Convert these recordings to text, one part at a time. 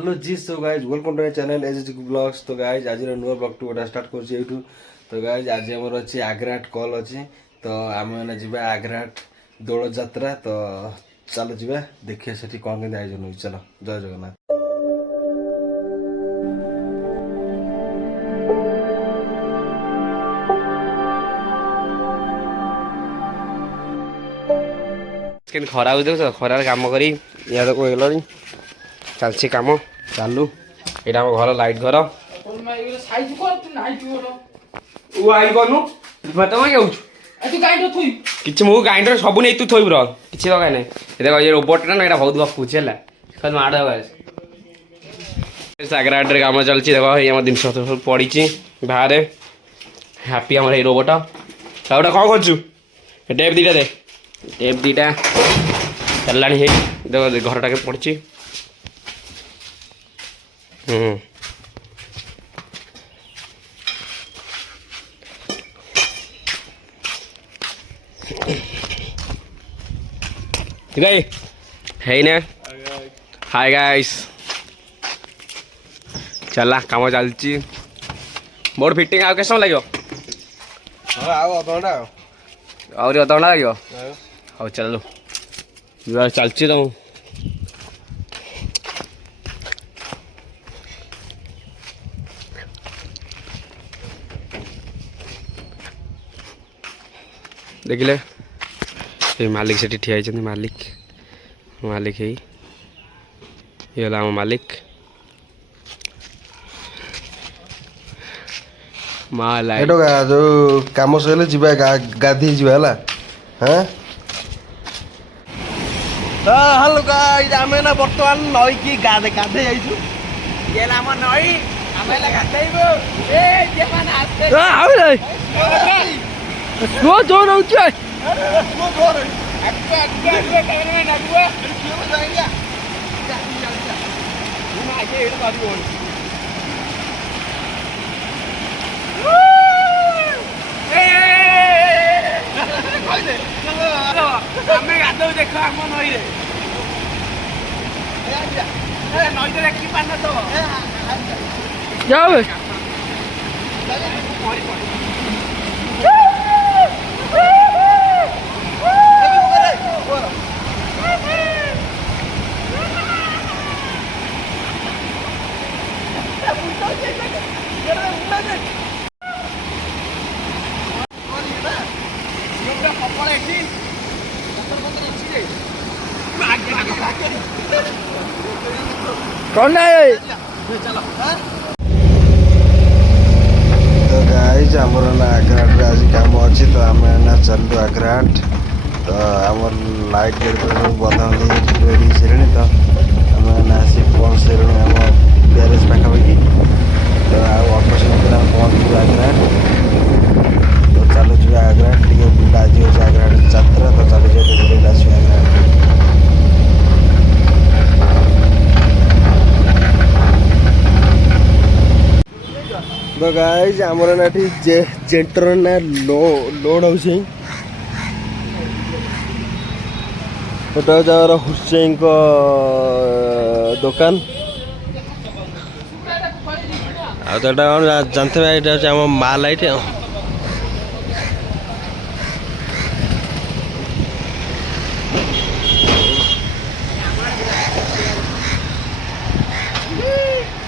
हेलो ji so guys welcome to my channel as blogs. तो guys आज नुआ ब्लॉग टू गोटा स्टार्ट कर। तो गाइज आज आमर अच्छी आग्राट कल अच्छी तो आम मैंने जा आग्राट दौड़ जात्रा। तो चलो जा देखिए से कौन के आयोजन हो। चलो जय जगन्नाथ। खरा देख खरार कम कर चलती कम चालू यहाँ घर लाइट घर कि मु ग्राइंडर सब नहीं तू थोब किसी दरकार ना देख ये रोबोट ना यहाँ बहुत गपुच है माड़ आग्राट कम चलती देख ये जिन सब पड़ी बाहर हैप्पी आम रोबोट गोटे कौन कर टेप दीटा दे टेप दीटा चलला देख घर टाके पड़ी है ना। हाय गाइस चला काम चलती मोर फिटिंग आउ कैसा लगे और अधघंटा लगे हाँ चलो चलती तो देखिले ये मालिक से ठिया मालिक मालिक है ये आम मालिक जो कम सर जा गाधी जावा हाँ हेलो गाइस आम ना बर्तमान नई की गाधे गाधे जाम नई गाधो देख आम नई नई देखी पान तो जाओ कौन है तो गाइस आमर ना आग्राट आज कम अच्छी तो आम ना चलू आग्राट तो आमर लाइट गेट बंद रेडी सारे तो आम आसी पहुँच सारे आम ग्यारेज पाखापाखि तो अल्प समय पहुँचू आग्राट तो चलो जी आग्राट टे आज हो आग्राट यात्रा तो चलो जाए आस आग्राट। तो गाइस आमर ना जेंटर ना लोड हो हुसैन को दुकान आ जानते हैं आम मा लाइट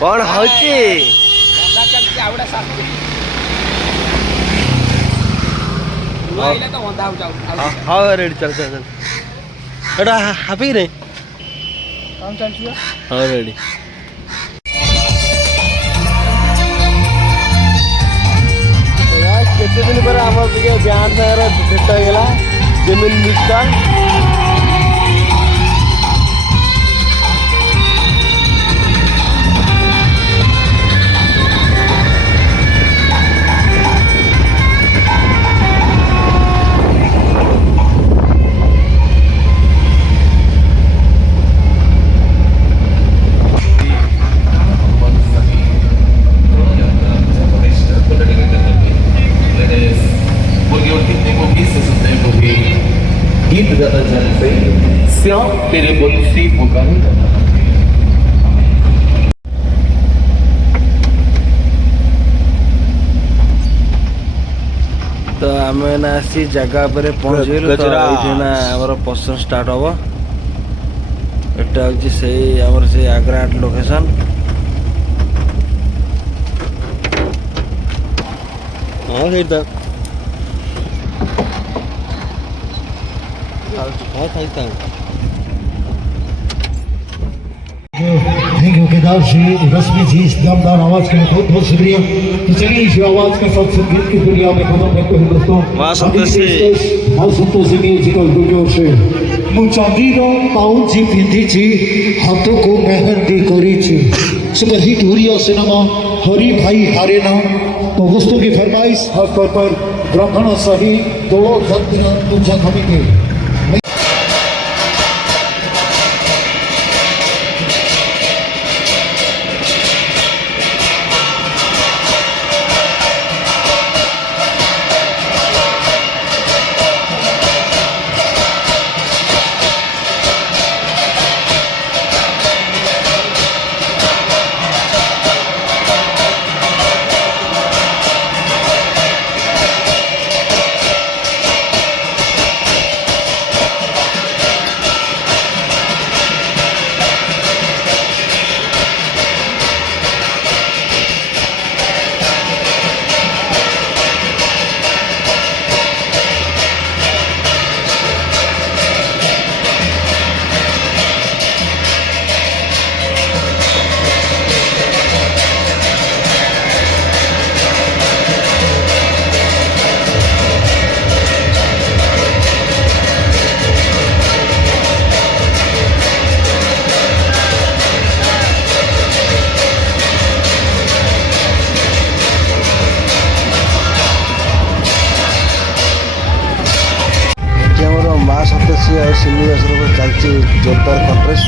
कौन हो हाँ रेडी चल चल एटा हापी रे काम चलछि हाँ रेडी केते दिन पर आम ब्यान भेट होगा जमीन मिस्टर Terebonsi Bukan तो आम आसी जगह पर पहुँचल तो ये आमर पसंद स्टार्ट हम एटा हूँ से आमर से आग्रा लोकेशन हाँ सही थैंक यू केदार जी, रश्मि जी, इस दमदार आवाज के लिए बहुत बहुत शुक्रिया। तो चलिए इस आवाज के साथ संगीत की दुनिया में कदम रखते हैं दोस्तों। मां संतोषी म्यूजिकल वीडियो से मु चांदीर पाउजी पिंधिची हाथको मेहंदी करिची सुपरहिट हुरिया सिनेमा हरि भाई हारे ना। तो दोस्तों की फरमाइश खास तौर पर ब्राह्मण सही दो तुझा खमी के माँ सतोषी और श्रीनिवास चलती जोरदार कॉन्ट्रेस्ट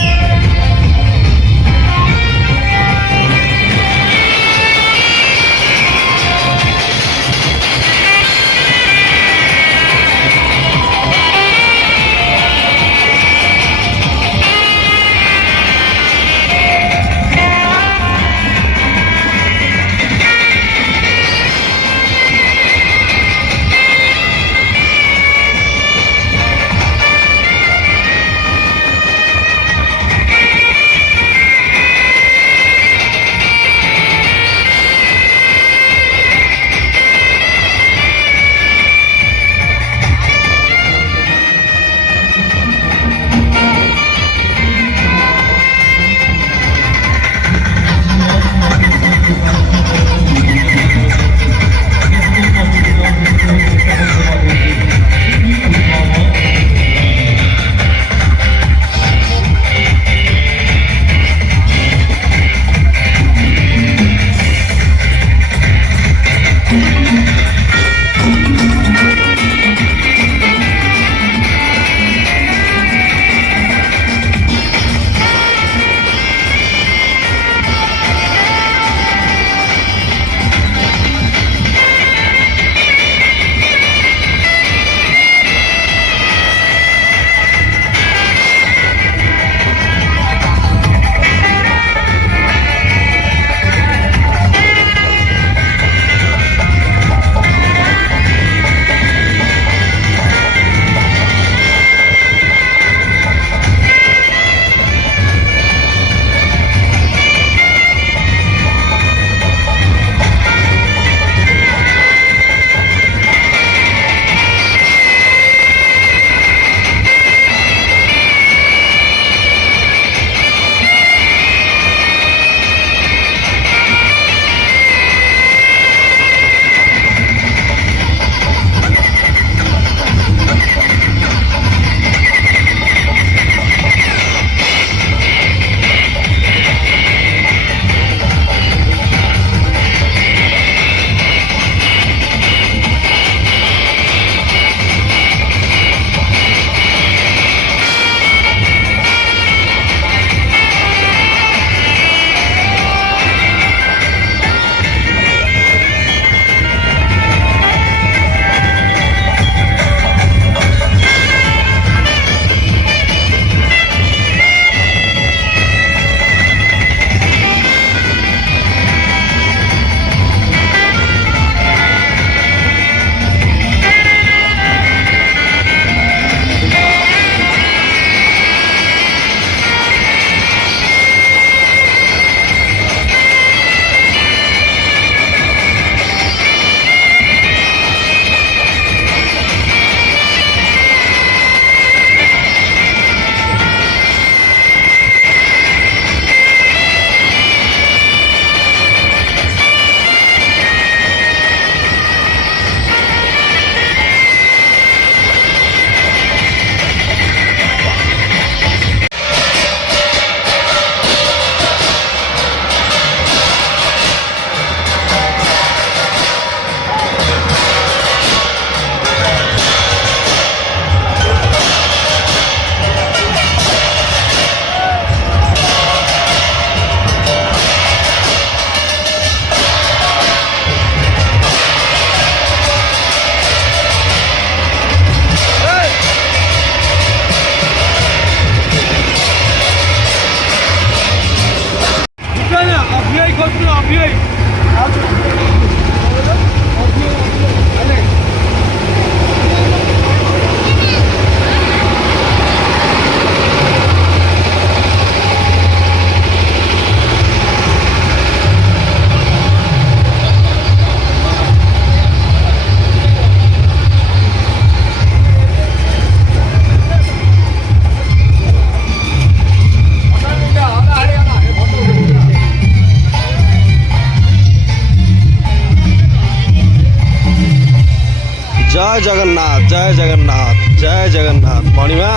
জয় জগন্নাথ জয় জগন্নাথ জয় জগন্নাথ মণিমা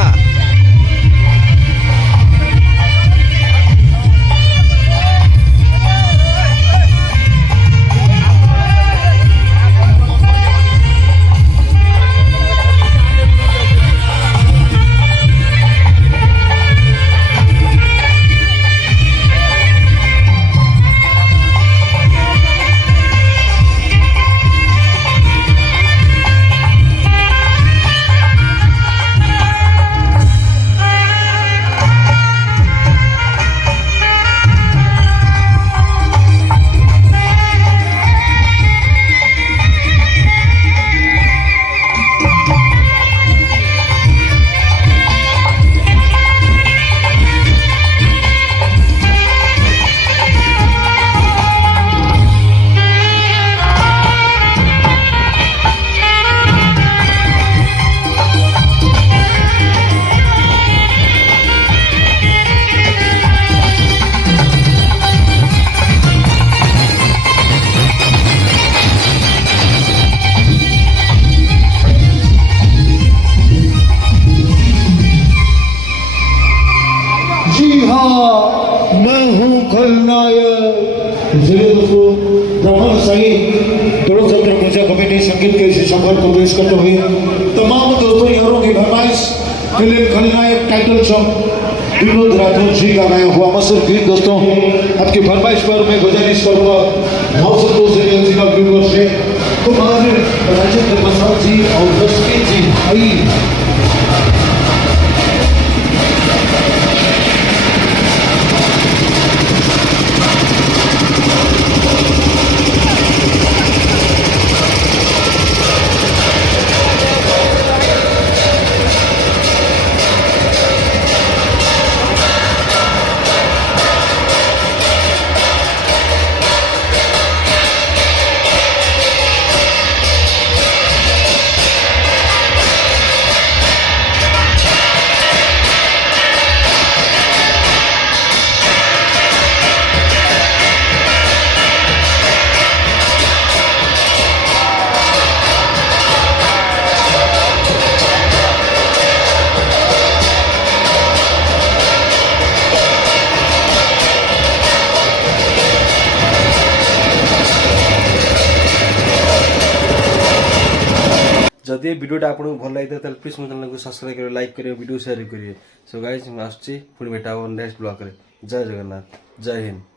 जी हाँ मैं हूँ खलनायक। इसलिए दोस्तों ब्रह्मा साई दो सत्र पूजा कमेटी संगीत के इस सफर को पेश करते हुए तमाम दोस्तों यारों की फरमाइश फिल्म खलनायक टाइटल सॉन्ग विनोद राठौर जी का गाया हुआ मशहूर गीत दोस्तों आपकी फरमाइश पर मैं गुजारिश करूँगा भाव से का व्यूवर से कुमार राजेंद्र प्रसाद जी और रश्मि जी आई। जदि वीडियोटा आपको भल लगी तो प्लीज मो चैनल को सब्सक्राइब करेंगे लाइक करेंगे वीडियो शेयर करेंगे सो गाइज मैं आसुच्ची पुणी भेटा नेक्स्ट ब्लॉग रे जय जगन्नाथ जय हिंद।